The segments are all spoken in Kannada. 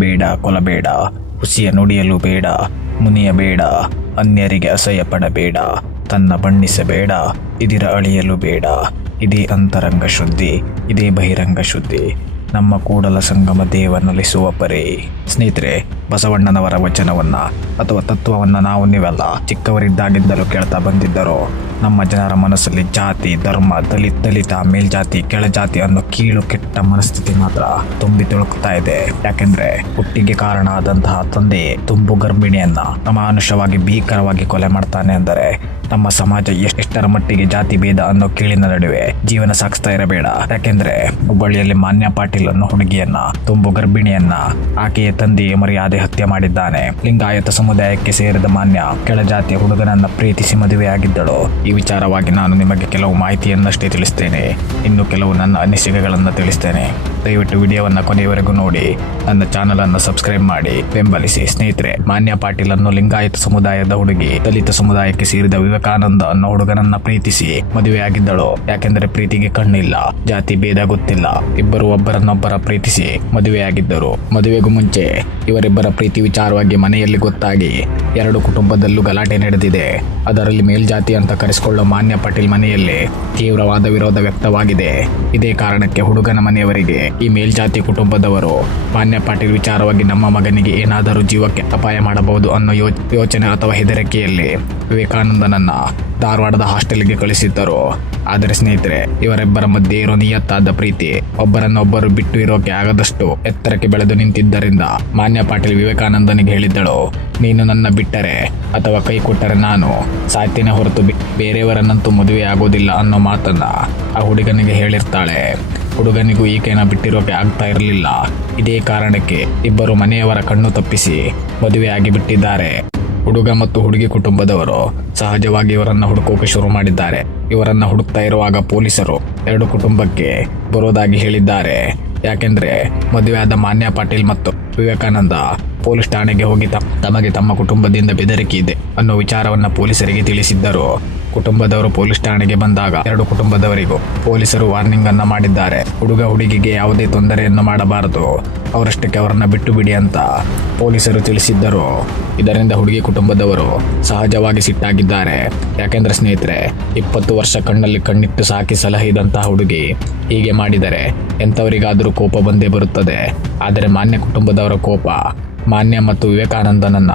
ಬೇಡ ಕೊಲಬೇಡ. ಹುಸಿಯ ನುಡಿಯಲು ಬೇಡ ಮುನಿಯಬೇಡ ಅನ್ಯರಿಗೆ ಅಸಹ್ಯ ಪಡಬೇಡ ತನ್ನ ಬಣ್ಣಿಸಬೇಡ, ಇದಿರ ಅಳಿಯಲು ಬೇಡ. ಇದೇ ಅಂತರಂಗ ಶುದ್ಧಿ, ಇದೇ ಬಹಿರಂಗ ಶುದ್ಧಿ. ನಮ್ಮ ಕೂಡಲ ಸಂಗಮ ದೇವ ನಲಿಸುವ ಪರಿ ಸ್ನೇಹಿತರೆ, ಬಸವಣ್ಣನವರ ವಚನವನ್ನ ಅಥವಾ ತತ್ವವನ್ನ ನಾವು ನೀವೆಲ್ಲ ಚಿಕ್ಕವರಿದ್ದಾಗಿಂದಲೂ ಕೇಳ್ತಾ ಬಂದಿದ್ದರು, ನಮ್ಮ ಜನರ ಮನಸ್ಸಲ್ಲಿ ಜಾತಿ, ಧರ್ಮ, ದಲಿತ ದಲಿತ, ಮೇಲ್ಜಾತಿ, ಕೆಳಜಾತಿ ಅನ್ನೋ ಕೀಳು ಕೆಟ್ಟ ಮನಸ್ಥಿತಿ ಮಾತ್ರ ತುಂಬಿ ತುಳುಕ್ತಾ ಇದೆ. ಯಾಕೆಂದ್ರೆ ಹುಟ್ಟಿಗೆ ಕಾರಣ ಆದಂತಹ ತಂದೆ ತುಂಬು ಗರ್ಭಿಣಿಯನ್ನ ಅಮಾನುಷವಾಗಿ ಭೀಕರವಾಗಿ ಕೊಲೆ ಮಾಡ್ತಾನೆ ಅಂದರೆ ನಮ್ಮ ಸಮಾಜ ಎಷ್ಟೆಷ್ಟರ ಮಟ್ಟಿಗೆ ಜಾತಿ ಭೇದ ಅನ್ನೋ ಕೀಳಿನ ನಡುವೆ ಜೀವನ ಸಾಗಿಸ್ತಾ ಇರಬೇಡ. ಯಾಕೆಂದ್ರೆ ಹುಬ್ಬಳ್ಳಿಯಲ್ಲಿ ಮಾನ್ಯ ಪಾಟೀಲ್ ಅನ್ನೋ ಹುಡುಗಿಯನ್ನ, ತುಂಬು ಗರ್ಭಿಣಿಯನ್ನ ಆಕೆಯ ತಂದೆಯೇ ಮರ್ಯಾದೆ ಹತ್ಯೆ ಮಾಡಿದ್ದಾನೆ. ಲಿಂಗಾಯತ ಸಮುದಾಯಕ್ಕೆ ಸೇರಿದ ಮಾನ್ಯ ಕೆಳಜಾತಿಯ ಹುಡುಗನನ್ನ ಪ್ರೀತಿಸಿ ಮದುವೆಯಾಗಿದ್ದಳು. ಈ ವಿಚಾರವಾಗಿ ನಾನು ನಿಮಗೆ ಕೆಲವು ಮಾಹಿತಿಯನ್ನಷ್ಟೇ ತಿಳಿಸ್ತೇನೆ. ಇನ್ನು ಕೆಲವು ನನ್ನ ಅನಿಸಿಕೆಗಳನ್ನು ತಿಳಿಸ್ತೇನೆ. ದಯವಿಟ್ಟು ವಿಡಿಯೋವನ್ನ ಕೊನೆಯವರೆಗೂ ನೋಡಿ. ನನ್ನ ಚಾನಲ್ ಅನ್ನು ಸಬ್ಸ್ಕ್ರೈಬ್ ಮಾಡಿ. ಬೆಂಬಲಿಸಿ ಸ್ನೇಹಿತರೆ, ಮಾನ್ಯ ಪಾಟೀಲ್ ಅನ್ನು ಲಿಂಗಾಯತ ಸಮುದಾಯದ ಹುಡುಗಿ, ದಲಿತ ಸಮುದಾಯಕ್ಕೆ ಸೇರಿದ ವಿವೇಕಾನಂದ ಅನ್ನೋ ಹುಡುಗನನ್ನ ಪ್ರೀತಿಸಿ ಮದುವೆಯಾಗಿದ್ದಳು. ಯಾಕೆಂದರೆ ಪ್ರೀತಿಗೆ ಕಣ್ಣಿಲ್ಲ, ಜಾತಿ ಭೇದ ಗೊತ್ತಿಲ್ಲ. ಇಬ್ಬರು ಒಬ್ಬರನ್ನೊಬ್ಬರ ಪ್ರೀತಿಸಿ ಮದುವೆಯಾಗಿದ್ದರು. ಮದುವೆಗೂ ಮುಂಚೆ ಇವರಿಬ್ಬರ ಪ್ರೀತಿ ವಿಚಾರವಾಗಿ ಮನೆಯಲ್ಲಿ ಗೊತ್ತಾಗಿ ಎರಡು ಕುಟುಂಬದಲ್ಲೂ ಗಲಾಟೆ ನಡೆದಿದೆ. ಅದರಲ್ಲಿ ಮೇಲ್ಜಾತಿ ಅಂತ ಕರೆಸಿಕೊಳ್ಳೋ ಮಾನ್ಯ ಪಾಟೀಲ್ ಮನೆಯಲ್ಲಿ ತೀವ್ರವಾದ ವಿರೋಧ ವ್ಯಕ್ತವಾಗಿದೆ. ಇದೇ ಕಾರಣಕ್ಕೆ ಹುಡುಗನ ಮನೆಯವರಿಗೆ ಈ ಮೇಲ್ಜಾತಿ ಕುಟುಂಬದವರು ಮಾನ್ಯ ಪಾಟೀಲ್ ವಿಚಾರವಾಗಿ ನಮ್ಮ ಮಗನಿಗೆ ಏನಾದರೂ ಜೀವಕ್ಕೆ ಅಪಾಯ ಮಾಡಬಹುದು ಅನ್ನೋ ಯೋಚನೆ ಅಥವಾ ಹೆದರಿಕೆಯಲ್ಲಿ ವಿವೇಕಾನಂದನನ್ನ ಧಾರವಾಡದ ಹಾಸ್ಟೆಲ್ಗೆ ಕಳಿಸಿದ್ದರು. ಆದರೆ ಸ್ನೇಹಿತರೆ, ಇವರಿಬ್ಬರ ಮಧ್ಯೆ ಇರೋ ನಿಯತ್ತಾದ ಪ್ರೀತಿ ಒಬ್ಬರನ್ನೊಬ್ಬರು ಬಿಟ್ಟು ಇರೋಕೆ ಆಗದಷ್ಟು ಎತ್ತರಕ್ಕೆ ಬೆಳೆದು ನಿಂತಿದ್ದರಿಂದ ಮಾನ್ಯ ಪಾಟೀಲ್ ವಿವೇಕಾನಂದನಿಗೆ ಹೇಳಿದ್ದಳು, ನೀನು ನನ್ನ ಬಿಟ್ಟರೆ ಅಥವಾ ಕೈ ಕೊಟ್ಟರೆ ನಾನು ಸಾತಿನ ಹೊರತು ಬೇರೆಯವರನ್ನಂತೂ ಮದುವೆ ಆಗೋದಿಲ್ಲ ಅನ್ನೋ ಮಾತನ್ನ ಆ ಹುಡುಗನಿಗೆ ಹೇಳಿರ್ತಾಳೆ. ಹುಡುಗನಿಗೂ ಈಕೆನ ಬಿಟ್ಟಿರೋಕೆ ಆಗ್ತಾ ಇರಲಿಲ್ಲ. ಇದೇ ಕಾರಣಕ್ಕೆ ಇಬ್ಬರು ಮನೆಯವರ ಕಣ್ಣು ತಪ್ಪಿಸಿ ಮದುವೆಯಾಗಿ ಬಿಟ್ಟಿದ್ದಾರೆ ಹುಡುಗ ಮತ್ತು ಹುಡುಗಿ ಕುಟುಂಬದವರು ಸಹಜವಾಗಿ ಇವರನ್ನು ಹುಡುಕೋಕೆ ಶುರು ಮಾಡಿದ್ದಾರೆ. ಇವರನ್ನು ಹುಡುಕ್ತಾ ಇರುವಾಗ ಪೊಲೀಸರು ಎರಡು ಕುಟುಂಬಕ್ಕೆ ಬರೋದಾಗಿ ಹೇಳಿದ್ದಾರೆ. ಯಾಕೆಂದ್ರೆ ಮದುವೆಯಾದ ಮಾನ್ಯ ಪಾಟೀಲ್ ಮತ್ತು ವಿವೇಕಾನಂದ ಪೊಲೀಸ್ ಠಾಣೆಗೆ ಹೋಗಿ ತಮಗೆ ತಮ್ಮ ಕುಟುಂಬದಿಂದ ಬೆದರಿಕೆ ಇದೆ ಅನ್ನೋ ವಿಚಾರವನ್ನ ಪೊಲೀಸರಿಗೆ ತಿಳಿಸಿದ್ದರು. ಕುಟುಂಬದವರು ಪೊಲೀಸ್ ಠಾಣೆಗೆ ಬಂದಾಗ ಎರಡು ಕುಟುಂಬದವರಿಗೂ ಪೊಲೀಸರು ವಾರ್ನಿಂಗ್ ಅನ್ನ ಮಾಡಿದ್ದಾರೆ. ಹುಡುಗ ಹುಡುಗಿಗೆ ಯಾವುದೇ ತೊಂದರೆಯನ್ನು ಮಾಡಬಾರದು. ಅವರಷ್ಟಕ್ಕೆ ಅವರನ್ನ ಬಿಟ್ಟು ಬಿಡಿ ಅಂತ ಪೊಲೀಸರು ತಿಳಿಸಿದ್ದರು. ಇದರಿಂದ ಹುಡುಗಿ ಕುಟುಂಬದವರು ಸಹಜವಾಗಿ ಸಿಟ್ಟಾಗಿದ್ದಾರೆ. ಯಾಕೆಂದ್ರೆ ಸ್ನೇಹಿತರೆ, ಇಪ್ಪತ್ತು ವರ್ಷ ಕಣ್ಣಲ್ಲಿ ಕಣ್ಣಿಟ್ಟು ಸಾಕಿ ಸಲಹಿದಂತಹ ಹುಡುಗಿ ಹೀಗೆ ಮಾಡಿದರೆ ಎಂಥವರಿಗಾದರೂ ಕೋಪ ಬಂದೇ ಬರುತ್ತದೆ. ಆದರೆ ಮಾನ್ಯ ಕುಟುಂಬದವರ ಕೋಪ ಮಾನ್ಯ ಮತ್ತು ವಿವೇಕಾನಂದನನ್ನ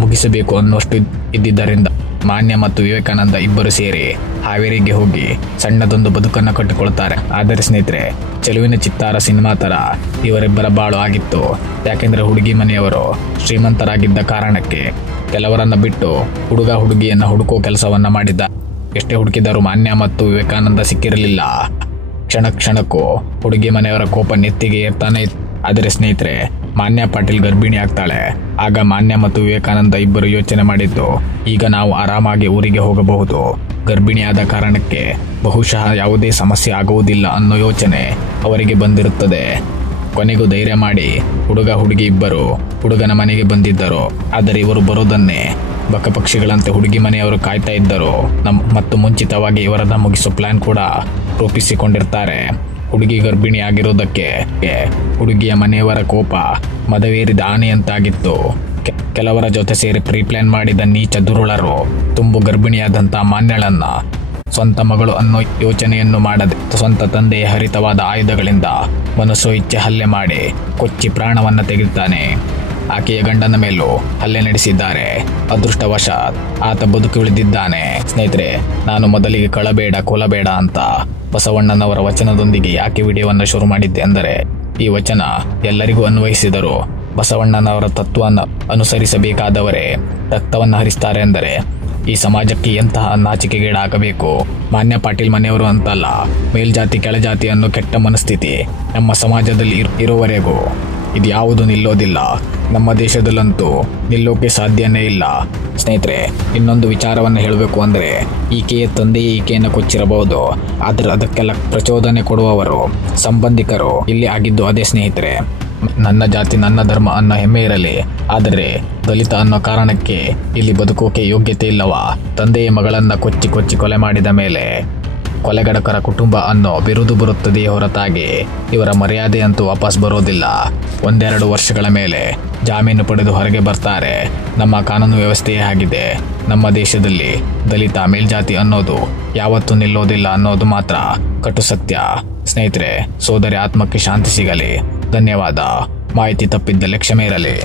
ಮುಗಿಸಬೇಕು ಅನ್ನುವಷ್ಟು ಇದ್ದಿದ್ದರಿಂದ ಮಾನ್ಯ ಮತ್ತು ವಿವೇಕಾನಂದ ಇಬ್ಬರು ಸೇರಿ ಹಾವೇರಿಗೆ ಹೋಗಿ ಸಣ್ಣದೊಂದು ಬದುಕನ್ನು ಕಟ್ಟಿಕೊಳ್ತಾರೆ. ಆದರೆ ಸ್ನೇಹಿತರೆ, ಚೆಲುವಿನ ಚಿತ್ತಾರ ಸಿನಿಮಾ ಥರ ಇವರಿಬ್ಬರ ಬಾಳು ಆಗಿತ್ತು. ಯಾಕೆಂದ್ರೆ ಹುಡುಗಿ ಮನೆಯವರು ಶ್ರೀಮಂತರಾಗಿದ್ದ ಕಾರಣಕ್ಕೆ ಕೆಲವರನ್ನ ಬಿಟ್ಟು ಹುಡುಗ ಹುಡುಗಿಯನ್ನ ಹುಡುಕೋ ಕೆಲಸವನ್ನ ಮಾಡಿದ್ದ. ಎಷ್ಟೇ ಹುಡುಕಿದರೂ ಮಾನ್ಯ ಮತ್ತು ವಿವೇಕಾನಂದ ಸಿಕ್ಕಿರಲಿಲ್ಲ. ಕ್ಷಣ ಕ್ಷಣಕ್ಕೂ ಹುಡುಗಿ ಮನೆಯವರ ಕೋಪ ನೆತ್ತಿಗೆ ಏರ್ತಾನೆ. ಆದರೆ ಸ್ನೇಹಿತರೆ ಮಾನ್ಯ ಪಾಟೀಲ್ ಗರ್ಭಿಣಿ ಆಗ್ತಾಳೆ. ಆಗ ಮಾನ್ಯ ಮತ್ತು ವಿವೇಕಾನಂದ ಇಬ್ಬರು ಯೋಚನೆ ಮಾಡಿದ್ದು, ಈಗ ನಾವು ಆರಾಮಾಗಿ ಊರಿಗೆ ಹೋಗಬಹುದು. ಗರ್ಭಿಣಿಯಾದ ಕಾರಣಕ್ಕೆ ಬಹುಶಃ ಯಾವುದೇ ಸಮಸ್ಯೆ ಆಗುವುದಿಲ್ಲ ಅನ್ನೋ ಯೋಚನೆ ಅವರಿಗೆ ಬಂದಿರುತ್ತದೆ. ಕೊನೆಗೂ ಧೈರ್ಯ ಮಾಡಿ, ಹುಡುಗ ಹುಡುಗಿ ಇಬ್ಬರು ಹುಡುಗನ ಮನೆಗೆ ಬಂದಿದ್ದರು. ಆದರೆ ಇವರು ಬರೋದನ್ನೇ ಬಕಪಕ್ಷಿಗಳಂತೆ ಹುಡುಗಿ ಮನೆಯವರು ಕಾಯ್ತಾ ಇದ್ದರು. ನಮ್ ಮತ್ತು ಮುಂಚಿತವಾಗಿ ಇವರನ್ನ ಮುಗಿಸೋ ಪ್ಲಾನ್ ಕೂಡ ರೂಪಿಸಿಕೊಂಡಿರ್ತಾರೆ. ಹುಡುಗಿ ಗರ್ಭಿಣಿ ಆಗಿರೋದಕ್ಕೆ ಹುಡುಗಿಯ ಮನೆಯವರ ಕೋಪ ಮದವೇರಿದ ಆನೆಯಂತಾಗಿತ್ತು. ಕೆಲವರ ಜೊತೆ ಸೇರಿ ಪ್ರೀ ಪ್ಲಾನ್ ಮಾಡಿದ ನೀಚ ದುರುಳರು ತುಂಬು ಗರ್ಭಿಣಿಯಾದಂಥ ಮಾನ್ಯಳನ್ನ ಸ್ವಂತ ಮಗಳು ಅನ್ನೋ ಯೋಚನೆಯನ್ನು ಮಾಡದೆ ಸ್ವಂತ ತಂದೆಯ ಹರಿತವಾದ ಆಯುಧಗಳಿಂದ ಮನಸ್ಸು ಇಚ್ಛೆ ಹಲ್ಲೆ ಮಾಡಿ ಕೊಚ್ಚಿ ಪ್ರಾಣವನ್ನ ತೆಗೆದಿದ್ದಾನೆ. ಆಕೆಯ ಗಂಡನ ಮೇಲೂ ಹಲ್ಲೆ ನಡೆಸಿದ್ದಾರೆ. ಅದೃಷ್ಟವಶಾತ್ ಆತ ಬದುಕಿ ಉಳಿದಿದ್ದಾನೆ. ಸ್ನೇಹಿತರೆ, ನಾನು ಮೊದಲಿಗೆ ಕಳಬೇಡ, ಕೊಲಬೇಡ ಅಂತ ಬಸವಣ್ಣನವರ ವಚನದೊಂದಿಗೆ ಯಾಕೆ ವಿಡಿಯೋವನ್ನು ಶುರು ಮಾಡಿದ್ದೆ ಅಂದರೆ, ಈ ವಚನ ಎಲ್ಲರಿಗೂ ಅನ್ವಯಿಸಿದರು ಬಸವಣ್ಣನವರ ತತ್ವವನ್ನು ಅನುಸರಿಸಬೇಕಾದವರೇ ರಕ್ತವನ್ನು ಹರಿಸ್ತಾರೆ ಎಂದರೆ ಈ ಸಮಾಜಕ್ಕೆ ಎಂತಹ ನಾಚಿಕೆಗೀಡಾಗಬೇಕು? ಮಾನ್ಯ ಪಾಟೀಲ್ ಮನೆಯವರು ಅಂತಲ್ಲ, ಮೇಲ್ಜಾತಿ ಕೆಳಜಾತಿ ಅನ್ನೋ ಕೆಟ್ಟ ಮನಸ್ಥಿತಿ ನಮ್ಮ ಸಮಾಜದಲ್ಲಿ ಇರುವವರೆಗೂ ಇದು ಯಾವುದು ನಿಲ್ಲೋದಿಲ್ಲ. ನಮ್ಮ ದೇಶದಲ್ಲಂತೂ ನಿಲ್ಲೋಕೆ ಸಾಧ್ಯನೇ ಇಲ್ಲ. ಸ್ನೇಹಿತರೆ, ಇನ್ನೊಂದು ವಿಚಾರವನ್ನು ಹೇಳಬೇಕು ಅಂದರೆ, ಈಕೆಯ ತಂದೆಯೇ ಈಕೆಯನ್ನು ಕೊಚ್ಚಿರಬಹುದು. ಆದರೆ ಅದಕ್ಕೆಲ್ಲ ಪ್ರಚೋದನೆ ಕೊಡುವವರು, ಸಂಬಂಧಿಕರು ಇಲ್ಲಿ ಆಗಿದ್ದು ಅದೇ ಸ್ನೇಹಿತರೆ. ನನ್ನ ಜಾತಿ ನನ್ನ ಧರ್ಮ ಅನ್ನೋ ಹೆಮ್ಮೆ ಇರಲಿ. ಆದರೆ ದಲಿತ ಅನ್ನೋ ಕಾರಣಕ್ಕೆ ಇಲ್ಲಿ ಬದುಕೋಕೆ ಯೋಗ್ಯತೆ ಇಲ್ಲವಾ? ತಂದೆಯ ಮಗಳನ್ನು ಕೊಚ್ಚಿ ಕೊಚ್ಚಿ ಕೊಲೆ ಮಾಡಿದ ಮೇಲೆ ಕೊಲೆಗಡಕರ ಕುಟುಂಬ ಅನ್ನೋ ಬಿರುದು ಬರುತ್ತದೆಯೇ ಹೊರತಾಗಿ ಇವರ ಮರ್ಯಾದೆಯಂತೂ ವಾಪಸ್ ಬರೋದಿಲ್ಲ. ಒಂದೆರಡು ವರ್ಷಗಳ ಮೇಲೆ ಜಾಮೀನು ಪಡೆದು ಹೊರಗೆ ಬರ್ತಾರೆ. ನಮ್ಮ ಕಾನೂನು ವ್ಯವಸ್ಥೆಯೇ ಆಗಿದೆ. ನಮ್ಮ ದೇಶದಲ್ಲಿ ದಲಿತ, ಮೇಲ್ಜಾತಿ ಅನ್ನೋದು ಯಾವತ್ತೂ ನಿಲ್ಲೋದಿಲ್ಲ ಅನ್ನೋದು ಮಾತ್ರ ಕಟು ಸತ್ಯ. ಸ್ನೇಹಿತರೆ, ಸೋದರಿ ಆತ್ಮಕ್ಕೆ ಶಾಂತಿ ಸಿಗಲಿ. ಧನ್ಯವಾದ. ಮಾಹಿತಿ ತಪ್ಪಿದ್ದ ಕ್ಷಮೆ ಇರಲಿ